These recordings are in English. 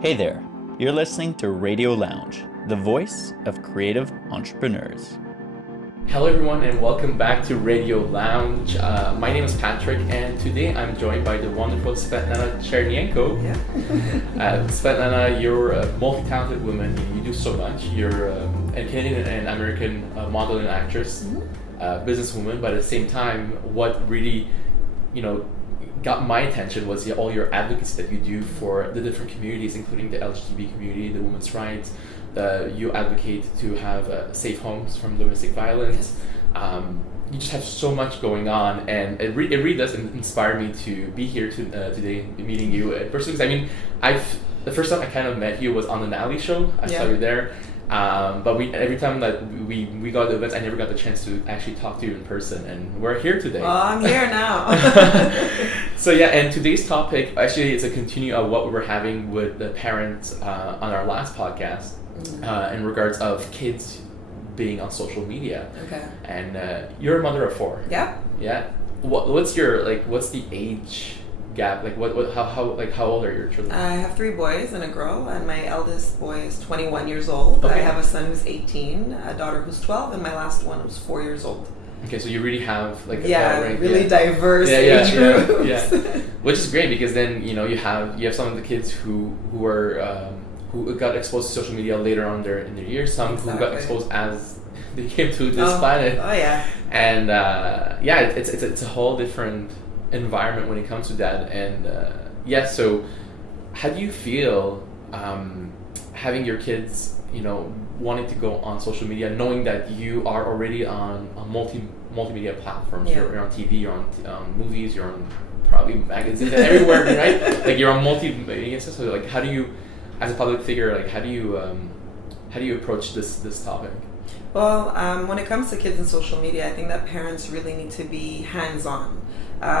Hey there, you're listening to Radio Lounge, the voice of creative entrepreneurs. Hello everyone and welcome back to Radio Lounge. My name is Patrick and today I'm joined by the wonderful Svetlana Chernienko. Svetlana, you're a multi-talented woman. You do so much. You're a Canadian and American model and actress, businesswoman, but at the same time, what really, got my attention was all your advocacy that you do for the different communities, including the LGBT community, the women's rights. You advocate to have safe homes from domestic violence. You just have so much going on, and it really does inspire me to be here today meeting you. Personally, the first time I kind of met you was on the Natalie show. I saw you there. But every time that we got to events, I never got the chance to actually talk to you in person, and we're here today. Well, I'm here now. So yeah, and today's topic actually is a continue of what we were having with the parents on our last podcast in regards of kids being on social media. Okay. And you're a mother of 4. Yeah. Yeah. What's the age gap? How old are your children? I have 3 boys and a girl, and my eldest boy is 21 years old. Okay. I have a son who's 18, a daughter who's 12, and my last one who's 4 years old. Okay, so you really have really diverse age groups. Which is great because then you have some of the kids who got exposed to social media later on in their years, some who got exposed as they came to this planet. Oh yeah. And it's a whole different environment when it comes to that. And so how do you feel having your kids wanting to go on social media, knowing that you are already on multimedia platforms? You're on TV, you're on movies, you're on probably magazines and everywhere, right? Like you're on multimedia. So like, how do you, as a public figure, how do you approach this topic? Well, when it comes to kids and social media, I think that parents really need to be hands-on.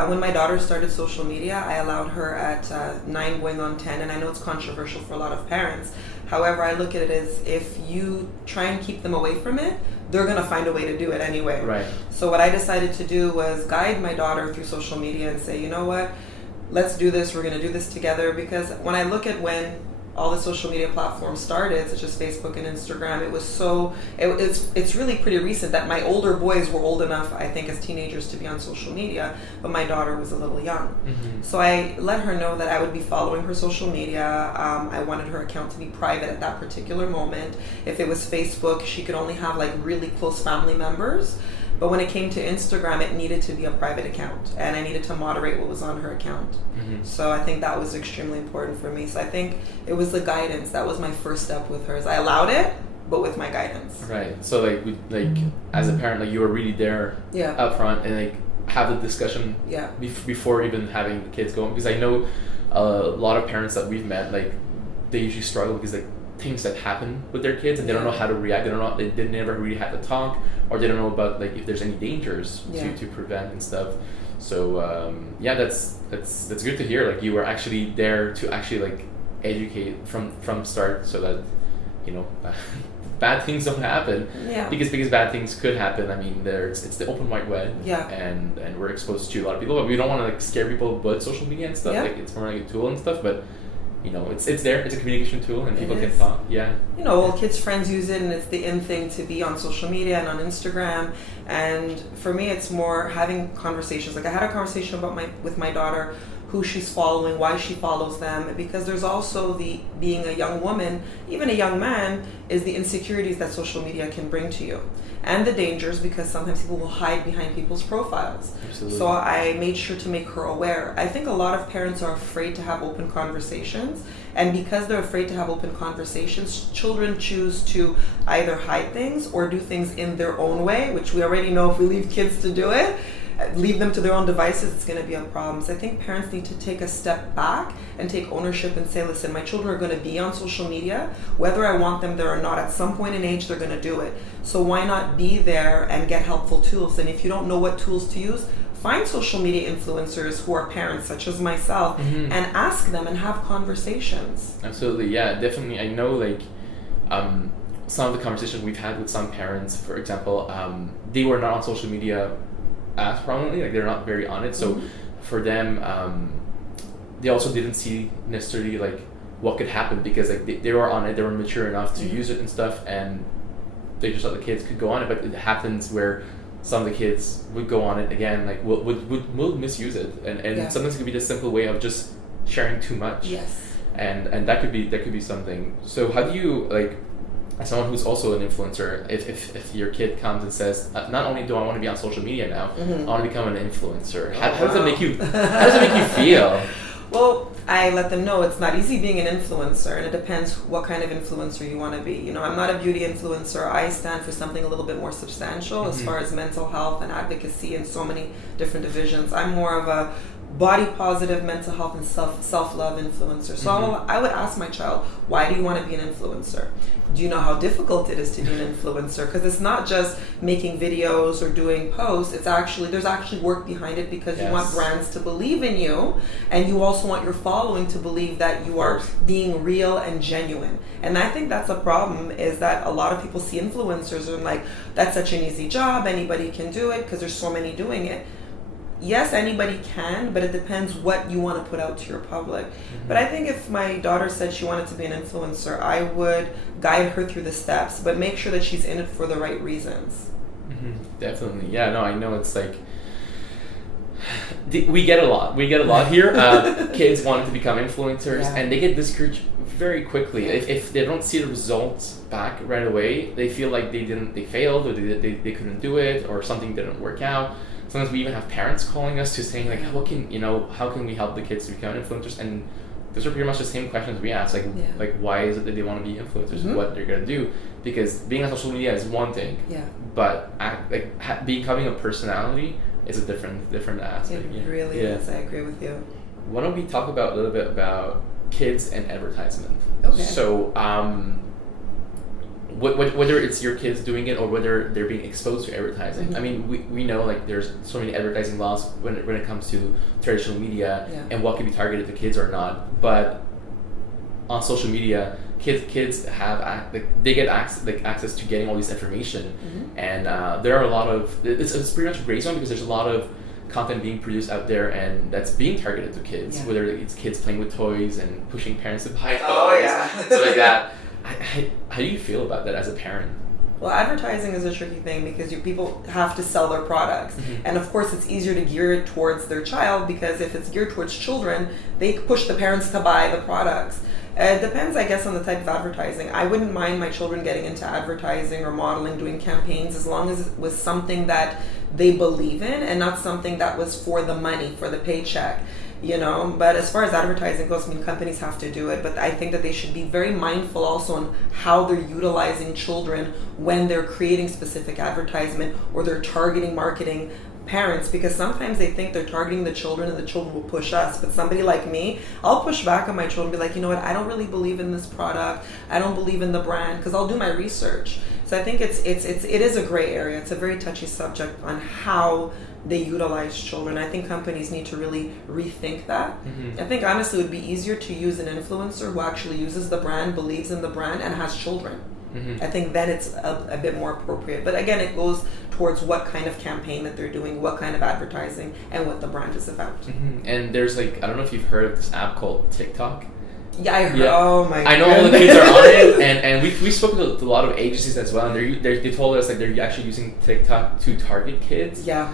When my daughter started social media, I allowed her at 9 going on 10, and I know it's controversial for a lot of parents. However, I look at it as if you try and keep them away from it, they're going to find a way to do it anyway. Right. So what I decided to do was guide my daughter through social media and say, you know what, let's do this, we're going to do this together. Because when I look at when all the social media platforms started, such as Facebook and Instagram, it's really pretty recent that my older boys were old enough, I think, as teenagers to be on social media, but my daughter was a little young. Mm-hmm. So I let her know that I would be following her social media. I wanted her account to be private at that particular moment. If it was Facebook, she could only have really close family members. But when it came to Instagram, it needed to be a private account, and I needed to moderate what was on her account. Mm-hmm. So I think that was extremely important for me. So I think it was the guidance. That was my first step with hers. I allowed it, but with my guidance. Right. So as a parent, you were really there up front and have the discussion before even having the kids go. Because I know a lot of parents that we've met, they usually struggle because things that happen with their kids and they don't know how to react. They never really had to talk, or they don't know about if there's any dangers to prevent and stuff. So that's good to hear. You were actually there to actually educate from start so that bad things don't happen. Yeah. Because bad things could happen. I mean, it's the open wide web. Yeah. And we're exposed to a lot of people, but we don't want to scare people about social media and stuff. Yeah. It's more like a tool and stuff, but it's there. It's a communication tool, and people can talk. Yeah. Kids' friends use it, and it's the in thing to be on social media and on Instagram. And for me, it's more having conversations. I had a conversation with my daughter, who she's following, why she follows them, because there's also being a young woman, even a young man, is the insecurities that social media can bring to you. And the dangers, because sometimes people will hide behind people's profiles. Absolutely. So I made sure to make her aware. I think a lot of parents are afraid to have open conversations, and because they're afraid to have open conversations, children choose to either hide things or do things in their own way, which we already know if we leave kids to do it, leave them to their own devices, it's going to be a problem. So I think parents need to take a step back and take ownership and say, listen, my children are going to be on social media, whether I want them there or not. At some point in age, they're going to do it. So why not be there and get helpful tools? And if you don't know what tools to use, find social media influencers who are parents, such as myself, and ask them and have conversations. Absolutely, yeah, definitely. I know, some of the conversations we've had with some parents, for example, they were not on social media as prominently, they're not very on it. So for them, they also didn't see necessarily what could happen, because like they were on it, they were mature enough to use it and stuff, and they just thought the kids could go on it. But it happens where some of the kids would go on it again, like will misuse it, and sometimes it could be the simple way of just sharing too much. Yes. And that could be something. So how do you, like, as someone who's also an influencer, if your kid comes and says, not only do I want to be on social media now, I want to become an influencer. How does it make you? How does it make you feel? Well, I let them know it's not easy being an influencer, and it depends what kind of influencer you want to be. You know, I'm not a beauty influencer. I stand for something a little bit more substantial as far as mental health and advocacy in so many different divisions. I'm more of a body positive, mental health, and self-love influencer. So I would ask my child, why do you want to be an influencer? Do you know how difficult it is to be an influencer? Because it's not just making videos or doing posts. There's actually work behind it, because you want brands to believe in you, and you also want your following to believe that you are being real and genuine. And I think that's a problem, is that a lot of people see influencers and like, that's such an easy job, anybody can do it because there's so many doing it. Yes, anybody can, but it depends what you want to put out to your public. But I think if my daughter said she wanted to be an influencer, I would guide her through the steps, but make sure that she's in it for the right reasons. Definitely. Yeah, no, I know it's like, we get a lot here. Kids wanting to become influencers, and they get discouraged very quickly. If they don't see the results back right away, they feel like they failed, or they couldn't do it, or something didn't work out. Sometimes we even have parents calling us to saying like, how can we help the kids to become influencers? And those are pretty much the same questions we ask, like why is it that they want to be influencers, and what they're gonna do? Because being on social media is one thing, but becoming a personality is a different aspect. It really is. I agree with you. Why don't we talk about a little bit about kids and advertisement? Okay. So whether it's your kids doing it or whether they're being exposed to advertising. I mean, we know like there's so many advertising laws when it comes to traditional media and what can be targeted to kids or not. But on social media, kids have they get access to getting all this information, and there are a lot of it's pretty much a gray zone, because there's a lot of content being produced out there and that's being targeted to kids, whether it's kids playing with toys and pushing parents to buy toys, stuff like that. How do you feel about that as a parent? Well, advertising is a tricky thing, because people have to sell their products. And of course, it's easier to gear it towards their child, because if it's geared towards children, they push the parents to buy the products. It depends, I guess, on the type of advertising. I wouldn't mind my children getting into advertising or modeling, doing campaigns, as long as it was something that they believe in and not something that was for the money, for the paycheck. But as far as advertising goes, I mean, companies have to do it, but I think that they should be very mindful also on how they're utilizing children when they're creating specific advertisement, or they're targeting marketing parents, because sometimes they think they're targeting the children and the children will push us. But somebody like me, I'll push back on my children and be like, you know what, I don't really believe in this product, I don't believe in the brand, because I'll do my research. So I think it is a gray area. It's a very touchy subject on how they utilize children. I think companies need to really rethink that. I think honestly it would be easier to use an influencer who actually uses the brand, believes in the brand, and has children. I think then it's a bit more appropriate. But again, it goes towards what kind of campaign that they're doing, what kind of advertising, and what the brand is about. And there's like, I don't know if you've heard of this app called TikTok. Yeah, I heard. Oh my god. I know all the kids are on it, and we spoke to a lot of agencies as well, and they told us like they're actually using TikTok to target kids. Yeah.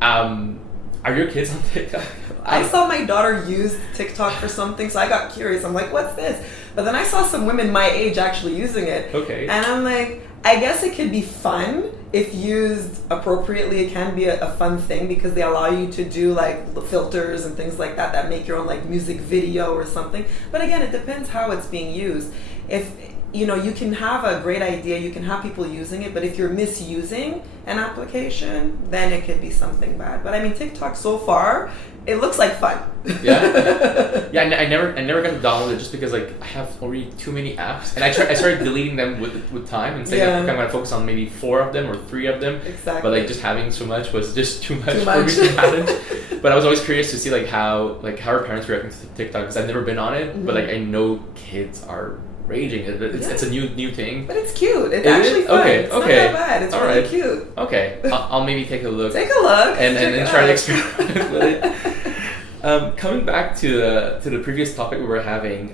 Are your kids on TikTok? I saw my daughter use TikTok for something, so I got curious. I'm like, what's this? But then I saw some women my age actually using it. Okay. And I'm like, I guess it could be fun if used appropriately. It can be a fun thing, because they allow you to do like filters and things like that make your own like music video or something. But again, it depends how it's being used. If you can have a great idea, you can have people using it, but if you're misusing an application, then it could be something bad. But I mean, TikTok so far, it looks like fun. Yeah. I never got to download it, just because like I have already too many apps, and I started deleting them with time, and saying I'm going to focus on maybe 4 of them or 3 of them. Exactly. But like just having so much was just too much for me to manage. But I was always curious to see like how our parents reacting to TikTok, because I've never been on it, but like I know kids are raging. It's a new thing. But it's cute. It's actually fun. Okay. It's not that bad. It's really cute. Okay. I'll maybe take a look. Take a look. And try to experiment with it. Coming back to the previous topic we were having,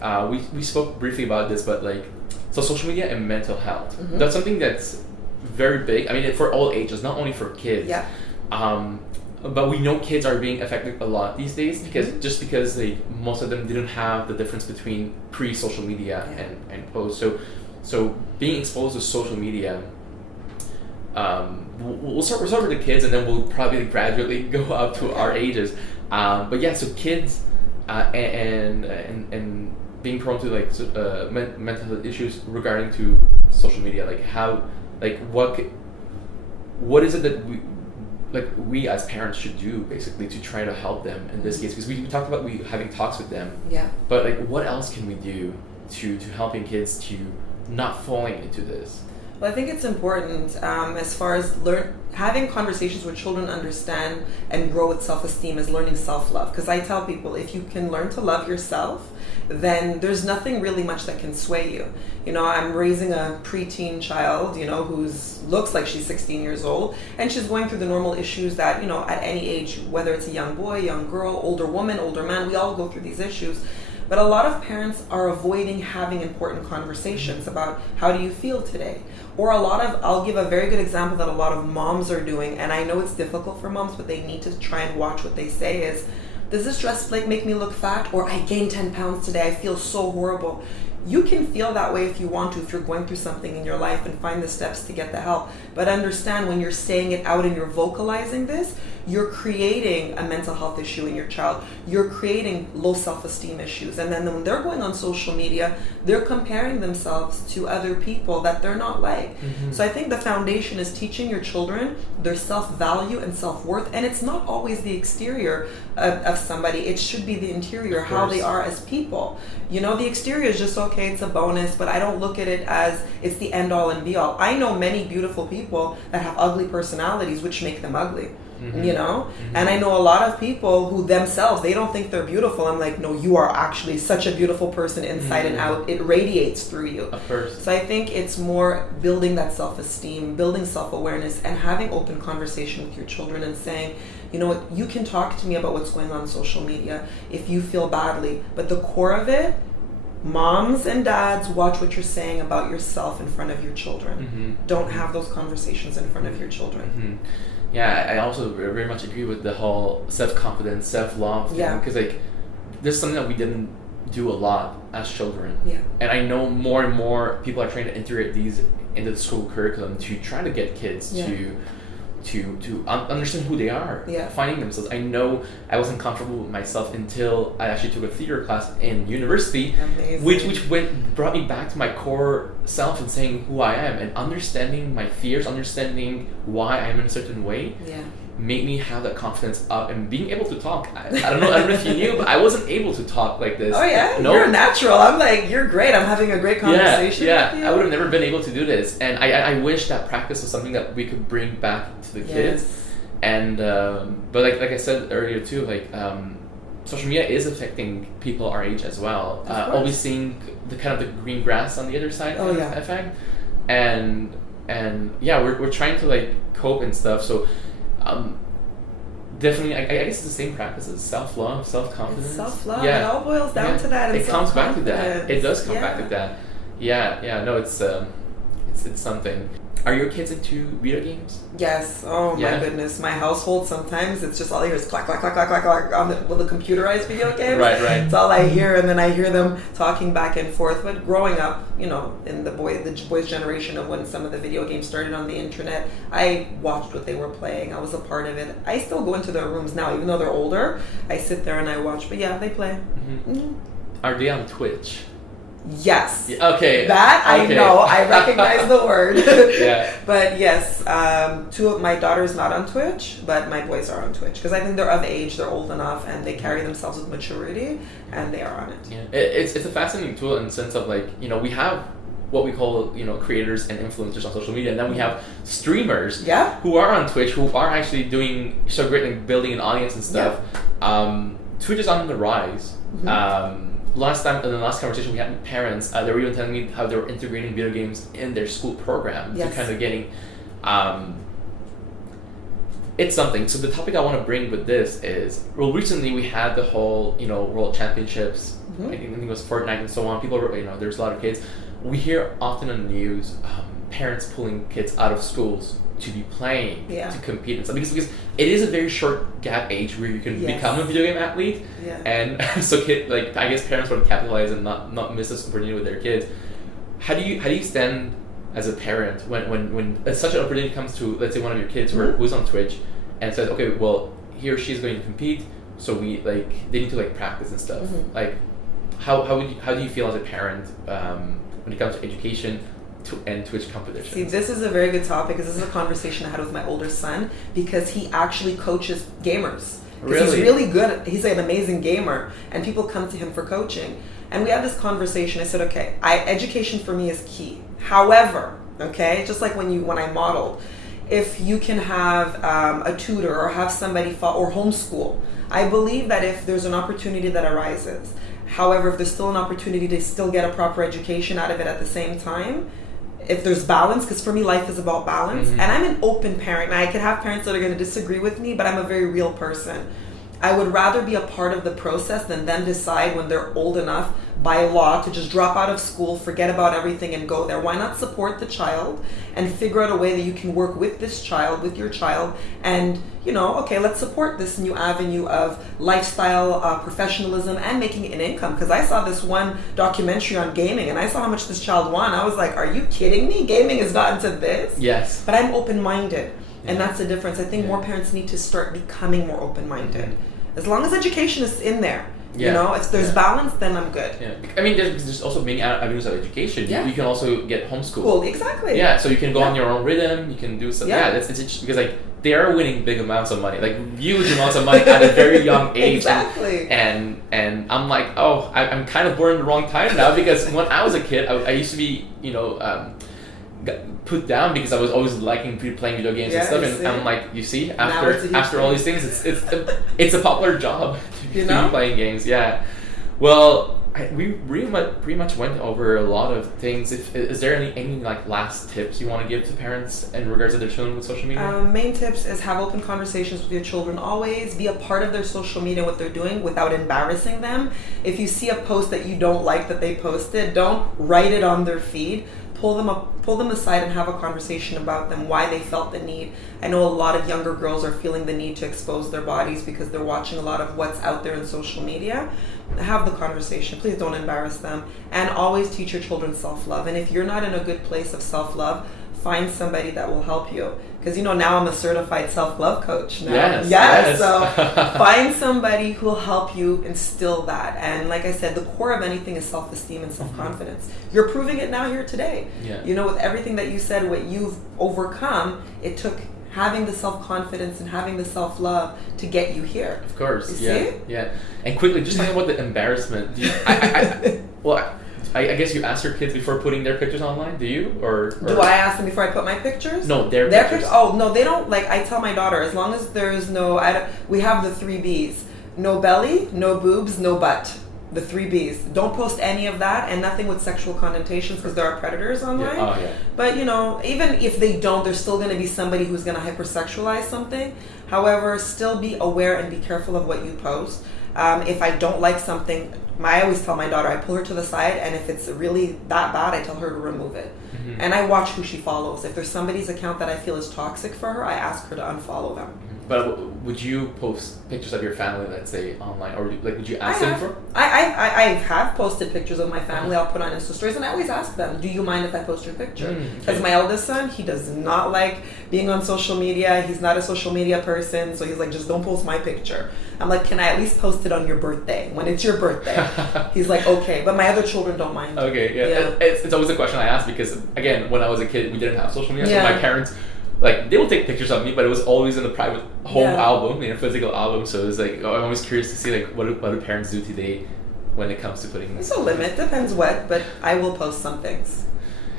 we spoke briefly about this, but like, so social media and mental health. Mm-hmm. That's something that's very big. I mean, for all ages, not only for kids. Yeah. But we know kids are being affected a lot these days because most of them didn't have the difference between pre-social media and post. So being exposed to social media, we'll start with the kids, and then we'll probably gradually go up to our ages. But yeah, so kids and being prone to like mental health issues regarding to social media, like how, like what is it that we as parents should do basically to try to help them in this case, because we talked about having talks with them, but like what else can we do to helping kids to not falling into this? Well, I think it's important as far as having conversations where children understand and grow with self-esteem is learning self-love. Because I tell people, if you can learn to love yourself, then there's nothing really much that can sway you. You know, I'm raising a preteen child, you know, looks like she's 16 years old, and she's going through the normal issues that, you know, at any age, whether it's a young boy, young girl, older woman, older man, we all go through these issues. But a lot of parents are avoiding having important conversations about how do you feel today? Or I'll give a very good example that a lot of moms are doing, and I know it's difficult for moms, but they need to try and watch what they say is, does this dress make me look fat? Or I gained 10 pounds today, I feel so horrible. You can feel that way if you want to, if you're going through something in your life, and find the steps to get the help. But understand, when you're saying it out and you're vocalizing this, you're creating a mental health issue in your child. You're creating low self-esteem issues. And then when they're going on social media, they're comparing themselves to other people that they're not like. So I think the foundation is teaching your children their self-value and self-worth. And it's not always the exterior of somebody. It should be the interior, how they are as people. You know, the exterior is just okay, it's a bonus, but I don't look at it as it's the end all and be all. I know many beautiful people that have ugly personalities, which make them ugly. You know, and I know a lot of people who themselves, they don't think they're beautiful. I'm like, no, you are actually such a beautiful person inside and out. It radiates through you. Of course. So I think it's more building that self-esteem, building self-awareness, and having open conversation with your children and saying, you know what, you can talk to me about what's going on social media if you feel badly, but the core of it, moms and dads, watch what you're saying about yourself in front of your children. Don't have those conversations in front of your children. Yeah, I also very much agree with the whole self-confidence, self-love thing, because like this is something that we didn't do a lot as children. And I know more and more people are trying to integrate these into the school curriculum to try to get kids to understand who they are, finding themselves. I know I wasn't comfortable with myself until I actually took a theater class in university, which brought me back to my core self and saying who I am and understanding my fears, understanding why I'm in a certain way. Made me have that confidence up and being able to talk. I don't know if you knew, but I wasn't able to talk like this. Oh yeah, you're natural. I'm like, you're great. I'm having a great conversation. I would have never been able to do this, and I wish that practice was something that we could bring back to the kids. And but like I said earlier too, like social media is affecting people our age as well. Always seeing the kind of the green grass on the other side effect, and yeah, we're trying to like cope and stuff. So. Definitely, I guess it's the same practices: self-love, self-confidence. It's self-love. It all boils down to that. It comes back to that. It does come back to that. No, it's something. Are your kids into video games? Yes. Oh my goodness. My household, sometimes it's just all I hear is clack, clack, clack, clack, clack, clack on the computerized video games. Right. It's all I hear, and then I hear them talking back and forth. But growing up, you know, in the boys' generation of when some of the video games started on the internet, I watched what they were playing. I was a part of it. I still go into their rooms now, even though they're older. I sit there and I watch. But yeah, they play. Are they on Twitch? Yes. Okay. That I know. I recognize the word. But yes, two of my daughters not on Twitch, but my boys are on Twitch because I think they're of age, they're old enough, and they carry themselves with maturity, and they are on it. Yeah, it's a fascinating tool in the sense of like, you know, we have what we call, you know, creators and influencers on social media, and then we have streamers who are on Twitch who are actually doing so great, like building an audience and stuff. Twitch is on the rise. In the last conversation we had with parents, they were even telling me how they were integrating video games in their school program to kind of getting it's something. So the topic I want to bring with this is, well, recently we had the whole, World Championships. Mm-hmm. I think it was Fortnite and so on. People were, there's a lot of kids. We hear often on the news, parents pulling kids out of schools to be playing, to compete and stuff. Because it is a very short gap age where you can become a video game athlete. Yeah. And so I guess parents want to capitalize and not miss this opportunity with their kids. How do you stand as a parent when such an opportunity comes to, let's say, one of your kids who's on Twitch and says, okay, well, he or she's going to compete, so they need to practice and stuff. Like, how do you feel as a parent when it comes to education and Twitch competition? See, this is a very good topic because this is a conversation I had with my older son because he actually coaches gamers. Because he's really good. He's an amazing gamer, and people come to him for coaching. And we had this conversation. I said, okay, education for me is key. However, okay, just like when I modeled, if you can have a tutor or have somebody or homeschool, I believe that if there's an opportunity that arises, however, if there's still an opportunity to still get a proper education out of it at the same time, if there's balance, because for me life is about balance, and I'm an open parent, and I can have parents that are going to disagree with me, but I'm a very real person. I would rather be a part of the process than them decide when they're old enough by law to just drop out of school, forget about everything and go there. Why not support the child and figure out a way that you can work with this child, with your child, and okay, let's support this new avenue of lifestyle, professionalism, and making an income. Because I saw this one documentary on gaming and I saw how much this child won. I was like, are you kidding me? Gaming has gotten to this? Yes. But I'm open-minded. And that's the difference. I think more parents need to start becoming more open-minded. As long as education is in there, if there's balance, then I'm good. Yeah, I mean, there's also many avenues of education. Yeah. You can also get homeschooled. Cool, exactly. Yeah, so you can go on your own rhythm. You can do stuff. Yeah, it's because they are winning big amounts of money, huge amounts of money at a very young age. Exactly. And I'm like, I'm kind of born in the wrong time now because when I was a kid, I used to be, put down because I was always liking playing video games and stuff, and I'm like, you see, after all these things, it's a popular job to be playing games. Yeah. Well, we pretty much went over a lot of things. Is there any last tips you want to give to parents in regards to their children with social media? Main tips is have open conversations with your children. Always be a part of their social media, what they're doing, without embarrassing them. If you see a post that you don't like that they posted, don't write it on their feed. Pull them aside and have a conversation about them, why they felt the need. I know a lot of younger girls are feeling the need to expose their bodies because they're watching a lot of what's out there in social media. Have the conversation. Please don't embarrass them. And always teach your children self-love. And if you're not in a good place of self-love, find somebody that will help you. Because now I'm a certified self-love coach now. Yes. So find somebody who will help you instill that. And like I said, the core of anything is self-esteem and self-confidence. You're proving it now here today. Yeah. With everything that you said, what you've overcome, it took having the self-confidence and having the self-love to get you here. Of course. You see? Yeah. And quickly, just talking about the embarrassment. I guess you ask your kids before putting their pictures online, do you? Or do I ask them before I put my pictures? No, their pictures. Oh, no, they don't. I tell my daughter, as long as there's we have the 3 Bs. No belly, no boobs, no butt. The 3 Bs. Don't post any of that, and nothing with sexual connotations because there are predators online. Yeah. Oh, yeah. But, even if they don't, there's still going to be somebody who's going to hypersexualize something. However, still be aware and be careful of what you post. If I don't like something, I always tell my daughter, I pull her to the side, and if it's really that bad, I tell her to remove it. Mm-hmm. And I watch who she follows. If there's somebody's account that I feel is toxic for her, I ask her to unfollow them. But would you post pictures of your family, let's say, online, or would you ask them for? I have posted pictures of my family. I'll put on Insta stories, and I always ask them, "Do you mind if I post your picture?" Because my eldest son, he does not like being on social media. He's not a social media person, so he's like, "Just don't post my picture." I'm like, "Can I at least post it on your birthday when it's your birthday?" He's like, "Okay," but my other children don't mind. Okay, yeah. It's always a question I ask because again, when I was a kid, we didn't have social media, so my parents. They will take pictures of me, but it was always in a private home album, physical album. So it's I'm always curious to see what do parents do today when it comes to putting. There's a limit, depends what, but I will post some things.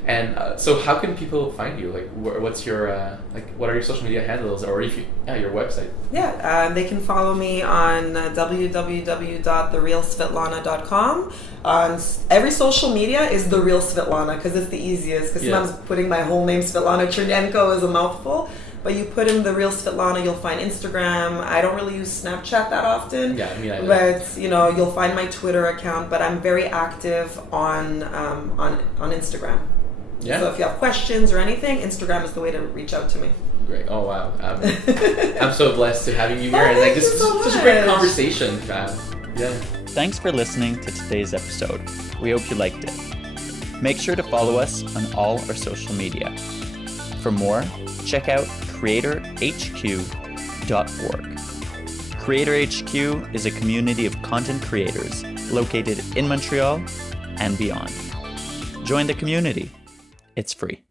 And so, how can people find you? What's your what are your social media handles, or your website? Yeah, they can follow me on www.therealsvetlana.com. On every social media is The Real Svetlana because it's the easiest. Because sometimes putting my whole name Svetlana Chernenko is a mouthful. But you put in the real Svetlana, you'll find Instagram. I don't really use Snapchat that often. Yeah, me neither. But you'll find my Twitter account. But I'm very active on Instagram. Yeah. So if you have questions or anything, Instagram is the way to reach out to me. Great. Oh wow. I'm so blessed to having you here, and thank this you so is such a great much. conversation. Yeah. Thanks for listening to today's episode. We hope you liked it. Make sure to follow us on all our social media. For more, check out creatorhq.org. Creator HQ is a community of content creators located in Montreal and beyond. Join the community. It's free.